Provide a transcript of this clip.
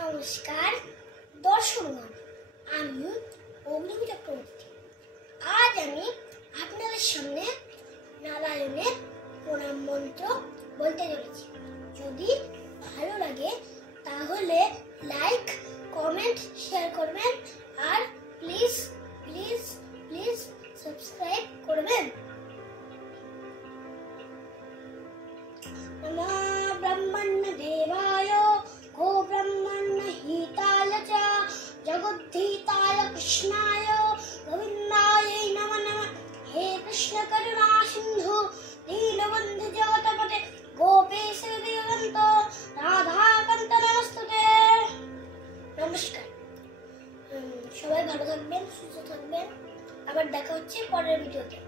নমস্কার দর্শকগণ, আমি অগ্নিমী চক্রবর্তী। আজ আমি আপনাদের সামনে নারায়ণের প্রণাম মন্ত্র বলতে চলেছি। যদি ভালো লাগে তাহলে লাইক, কমেন্ট, শেয়ার করবেন আর প্লিজ প্লিজ প্লিজ সাবস্ক্রাইব করবেন। নমঃ ব্রহ্মণ্য দেবায় গো ব্রহ্মণ্য হিতায় চ জগদ্ধিতায় কৃষ্ণায় গোবিন্দায় নমঃ নমঃ। হে কৃষ্ণ করুণা সিন্ধু দীনবন্ধু জগৎপতে গোপেশ দিগন্ত রাধাকান্ত নমস্তুতে। নমস্কার, সবাই ভালো থাকবেন, সুস্থ থাকবেন। আবার দেখা হচ্ছে পরের ভিডিওতে।